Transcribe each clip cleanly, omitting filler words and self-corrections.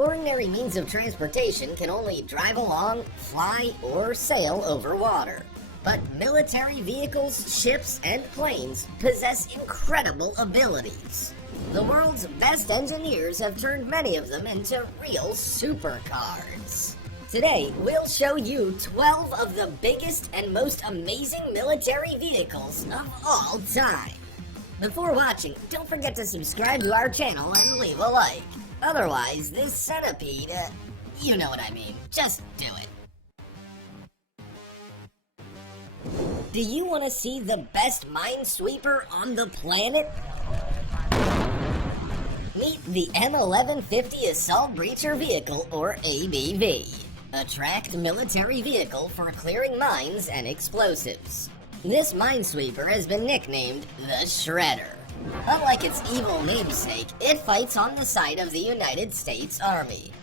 Ordinary means of transportation can only drive along, fly, or sail over water. But military vehicles, ships, and planes possess incredible abilities. The world's best engineers have turned many of them into real supercars. Today, we'll show you 12 of the biggest and most amazing military vehicles of all time. Before watching, don't forget to subscribe to our channel and leave a like. Otherwise, this centipede, you know what I mean. Just do it. Do you want to see the best minesweeper on the planet? Meet the M1150 Assault Breacher Vehicle, or ABV, a tracked military vehicle for clearing mines and explosives. This minesweeper has been nicknamed the Shredder. Unlike its evil namesake, it fights on the side of the United States Army.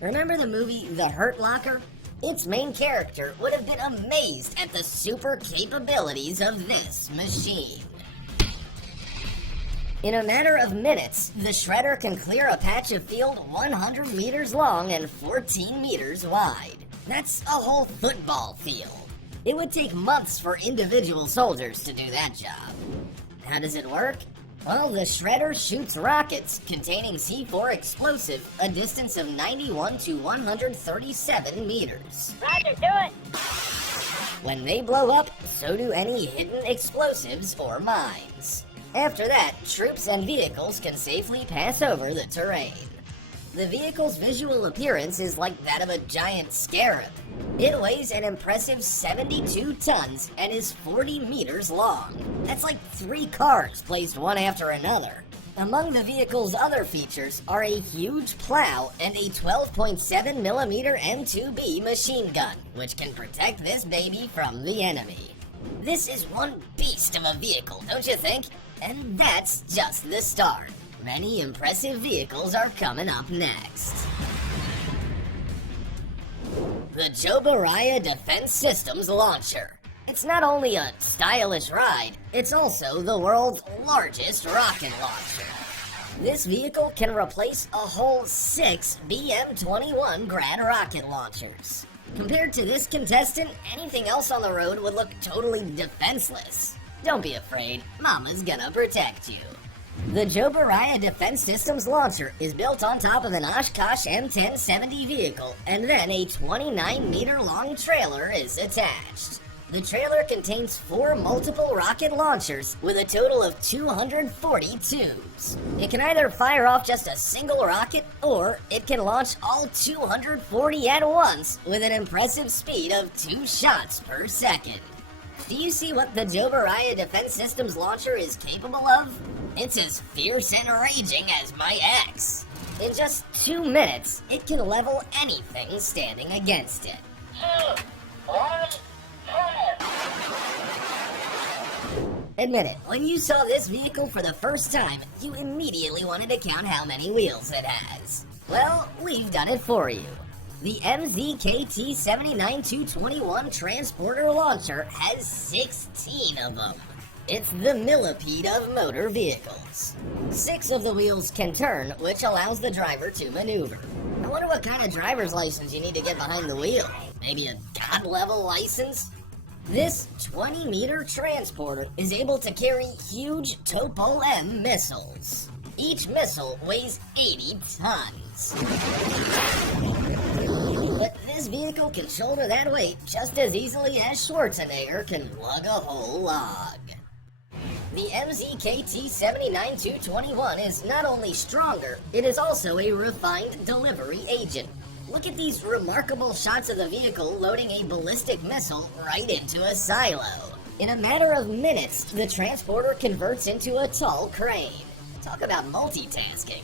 Remember the movie The Hurt Locker? Its main character would have been amazed at the super capabilities of this machine. In a matter of minutes, the Shredder can clear a patch of field 100 meters long and 14 meters wide. That's a whole football field. It would take months for individual soldiers to do that job. How does it work? Well, the Shredder shoots rockets containing C4 explosive a distance of 91 to 137 meters. Roger, do it! When they blow up, so do any hidden explosives or mines. After that, troops and vehicles can safely pass over the terrain. The vehicle's visual appearance is like that of a giant scarab. It weighs an impressive 72 tons and is 40 meters long. That's like 3 cars placed one after another. Among the vehicle's other features are a huge plow and a 12.7mm M2B machine gun, which can protect this baby from the enemy. This is one beast of a vehicle, don't you think? And that's just the start. Many impressive vehicles are coming up next. The Jobaraya Defense Systems Launcher. It's not only a stylish ride, it's also the world's largest rocket launcher. This vehicle can replace a whole 6 BM-21 Grad rocket launchers. Compared to this contestant, anything else on the road would look totally defenseless. Don't be afraid, Mama's gonna protect you. The Jobaraya Defense Systems Launcher is built on top of an Oshkosh M1070 vehicle, and then a 29-meter-long trailer is attached. The trailer contains 4 multiple rocket launchers with a total of 240 tubes. It can either fire off just a single rocket, or it can launch all 240 at once with an impressive speed of 2 shots per second. Do you see what the Jobaraya Defense Systems Launcher is capable of? It's as fierce and raging as my ex. In just 2 minutes, it can level anything standing against it. 2, 1, fire! Admit it, when you saw this vehicle for the first time, you immediately wanted to count how many wheels it has. Well, we've done it for you. The MZKT-79-221 Transporter Launcher has 16 of them. It's the millipede of motor vehicles. 6 of the wheels can turn, which allows the driver to maneuver. I wonder what kind of driver's license you need to get behind the wheel. Maybe a God-level license? This 20-meter transporter is able to carry huge Topo-M missiles. Each missile weighs 80 tons. But this vehicle can shoulder that weight just as easily as Schwarzenegger can lug a whole log. The MZKT-79-221 is not only stronger, it is also a refined delivery agent. Look at these remarkable shots of the vehicle loading a ballistic missile right into a silo. In a matter of minutes, the transporter converts into a tall crane. Talk about multitasking.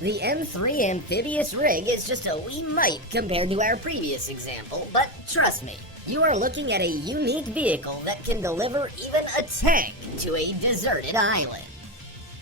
The M3 amphibious rig is just a wee mite compared to our previous example, but trust me, you are looking at a unique vehicle that can deliver even a tank to a deserted island.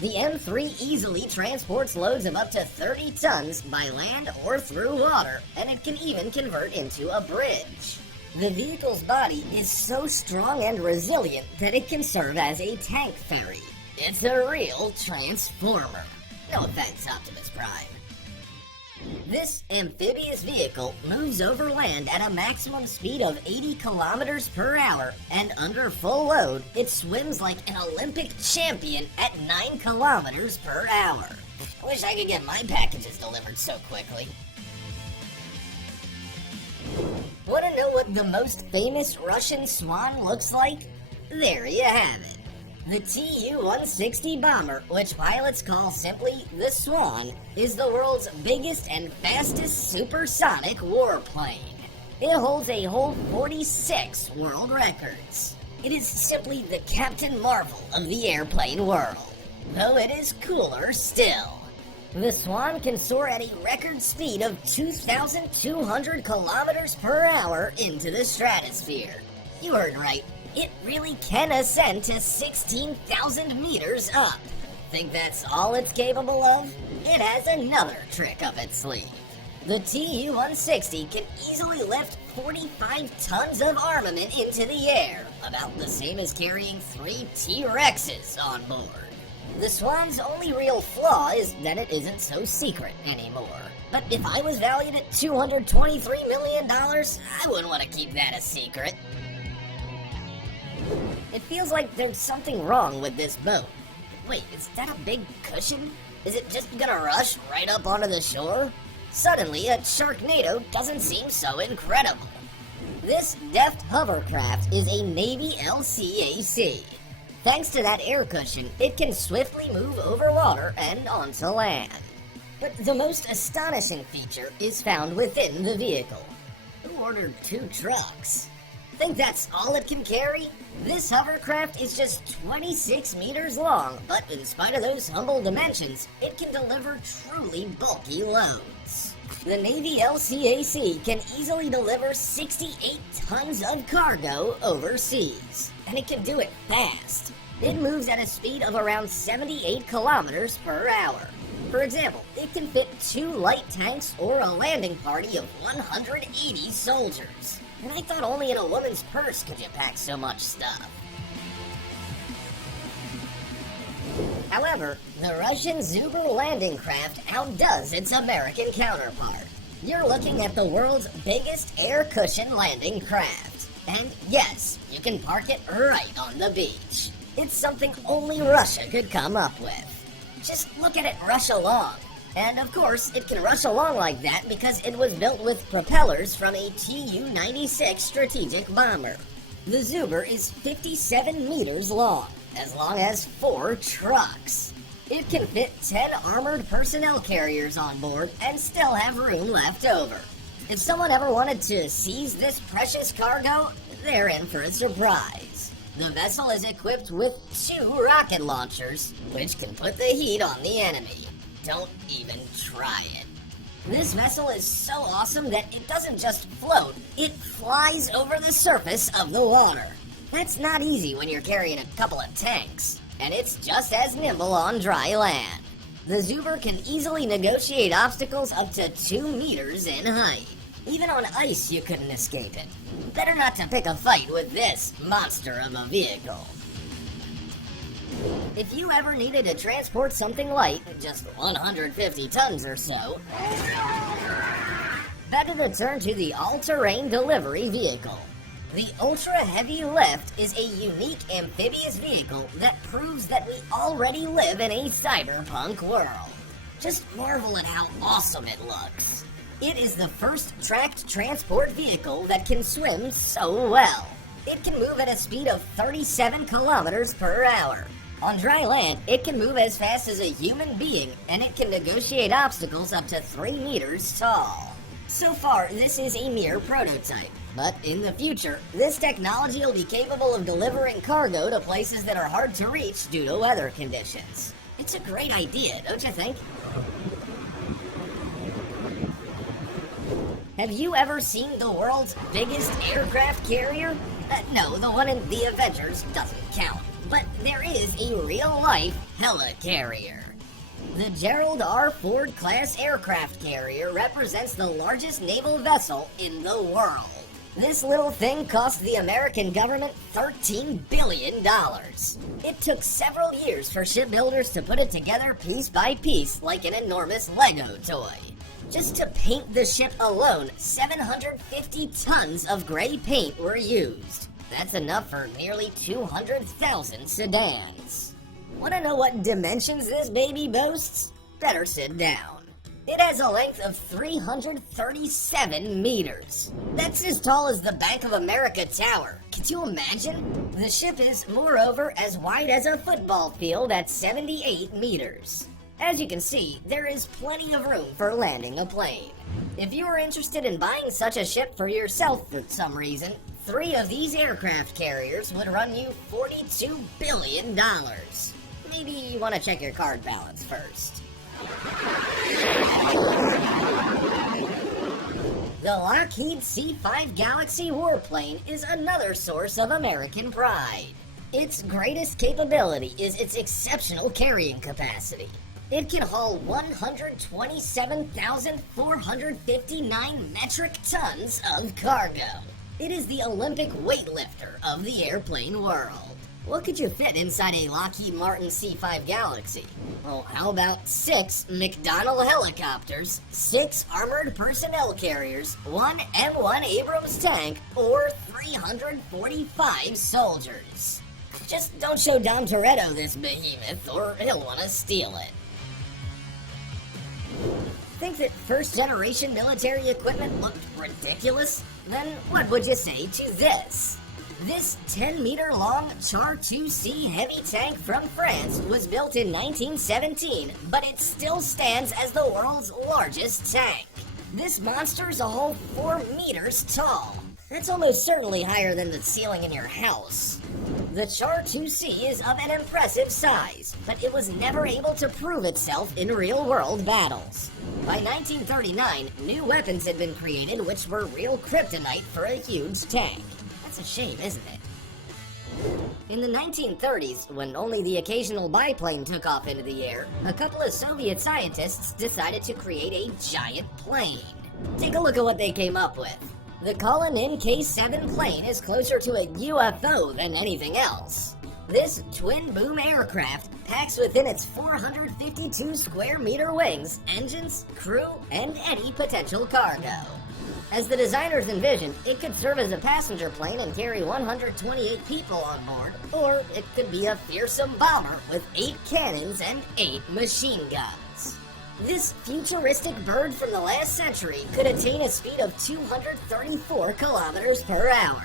The M3 easily transports loads of up to 30 tons by land or through water, and it can even convert into a bridge. The vehicle's body is so strong and resilient that it can serve as a tank ferry. It's a real transformer. No offense, Optimus Prime. This amphibious vehicle moves over land at a maximum speed of 80 kilometers per hour, and under full load, it swims like an Olympic champion at 9 kilometers per hour. I wish I could get my packages delivered so quickly. Want to know what the most famous Russian swan looks like? There you have it. The Tu-160 bomber, which pilots call simply the Swan, is the world's biggest and fastest supersonic warplane. It holds a whole 46 world records. It is simply the Captain Marvel of the airplane world, though it is cooler still. The Swan can soar at a record speed of 2,200 kilometers per hour into the stratosphere. You heard right. It really can ascend to 16,000 meters up. Think that's all it's capable of? It has another trick up its sleeve. The Tu-160 can easily lift 45 tons of armament into the air, about the same as carrying 3 T-Rexes on board. The Swan's only real flaw is that it isn't so secret anymore. But if I was valued at $223 million, I wouldn't want to keep that a secret. It feels like there's something wrong with this boat. Wait, is that a big cushion? Is it just gonna rush right up onto the shore? Suddenly, a Sharknado doesn't seem so incredible. This deft hovercraft is a Navy LCAC. Thanks to that air cushion, it can swiftly move over water and onto land. But the most astonishing feature is found within the vehicle. Who ordered 2 trucks? Think that's all it can carry? This hovercraft is just 26 meters long, but in spite of those humble dimensions, it can deliver truly bulky loads. The Navy LCAC can easily deliver 68 tons of cargo overseas, and it can do it fast. It moves at a speed of around 78 kilometers per hour. For example, it can fit 2 light tanks or a landing party of 180 soldiers. And I thought only in a woman's purse could you pack so much stuff. However, the Russian Zubr landing craft outdoes its American counterpart. You're looking at the world's biggest air cushion landing craft. And yes, you can park it right on the beach. It's something only Russia could come up with. Just look at it rush along. And of course, it can rush along like that because it was built with propellers from a Tu-96 strategic bomber. The Zubr is 57 meters long as 4 trucks. It can fit 10 armored personnel carriers on board and still have room left over. If someone ever wanted to seize this precious cargo, they're in for a surprise. The vessel is equipped with 2 rocket launchers, which can put the heat on the enemy. Don't even try it. This vessel is so awesome that it doesn't just float, it flies over the surface of the water. That's not easy when you're carrying a couple of tanks, and it's just as nimble on dry land. The Zubr can easily negotiate obstacles up to 2 meters in height. Even on ice you couldn't escape it. Better not to pick a fight with this monster of a vehicle. If you ever needed to transport something light, just 150 tons or so, better to turn to the all-terrain delivery vehicle. The Ultra Heavy Lift is a unique amphibious vehicle that proves that we already live in a cyberpunk world. Just marvel at how awesome it looks. It is the first tracked transport vehicle that can swim so well. It can move at a speed of 37 kilometers per hour. On dry land, it can move as fast as a human being, and it can negotiate obstacles up to 3 meters tall. So far, this is a mere prototype, but in the future, this technology will be capable of delivering cargo to places that are hard to reach due to weather conditions. It's a great idea, don't you think? Have you ever seen the world's biggest aircraft carrier? No, the one in The Avengers doesn't count. But there is a real-life helicarrier. The Gerald R. Ford class aircraft carrier represents the largest naval vessel in the world. This little thing cost the American government $13 billion. It took several years for shipbuilders to put it together piece by piece like an enormous Lego toy. Just to paint the ship alone, 750 tons of gray paint were used. That's enough for nearly 200,000 sedans. Want to know what dimensions this baby boasts? Better sit down. It has a length of 337 meters. That's as tall as the Bank of America Tower. Could you imagine? The ship is, moreover, as wide as a football field at 78 meters. As you can see, there is plenty of room for landing a plane. If you are interested in buying such a ship for yourself for some reason, 3 of these aircraft carriers would run you $42 billion. Maybe you want to check your card balance first. The Lockheed C-5 Galaxy warplane is another source of American pride. Its greatest capability is its exceptional carrying capacity. It can haul 127,459 metric tons of cargo. It is the Olympic weightlifter of the airplane world. What could you fit inside a Lockheed Martin C-5 Galaxy? Well, how about 6 McDonnell helicopters, 6 armored personnel carriers, 1 M1 Abrams tank, or 345 soldiers? Just don't show Dom Toretto this behemoth, or he'll want to steal it. Think that first-generation military equipment looked ridiculous? Then what would you say to this? This 10-meter-long Char 2C heavy tank from France was built in 1917, but it still stands as the world's largest tank. This monster's a whole 4 meters tall. That's almost certainly higher than the ceiling in your house. The Char 2C is of an impressive size, but it was never able to prove itself in real-world battles. By 1939, new weapons had been created which were real kryptonite for a huge tank. That's a shame, isn't it? In the 1930s, when only the occasional biplane took off into the air, a couple of Soviet scientists decided to create a giant plane. Take a look at what they came up with. The Kalinin K-7 plane is closer to a UFO than anything else. This twin-boom aircraft packs within its 452 square meter wings engines, crew, and any potential cargo. As the designers envisioned, it could serve as a passenger plane and carry 128 people on board, or it could be a fearsome bomber with 8 cannons and 8 machine guns. This futuristic bird from the last century could attain a speed of 234 kilometers per hour.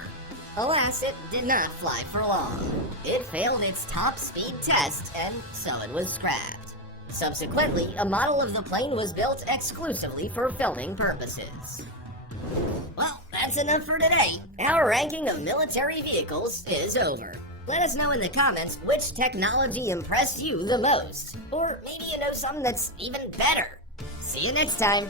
Alas, it did not fly for long. It failed its top speed test, and so it was scrapped. Subsequently, a model of the plane was built exclusively for filming purposes. Well, that's enough for today. Our ranking of military vehicles is over. Let us know in the comments which technology impressed you the most. Or maybe you know something that's even better. See you next time.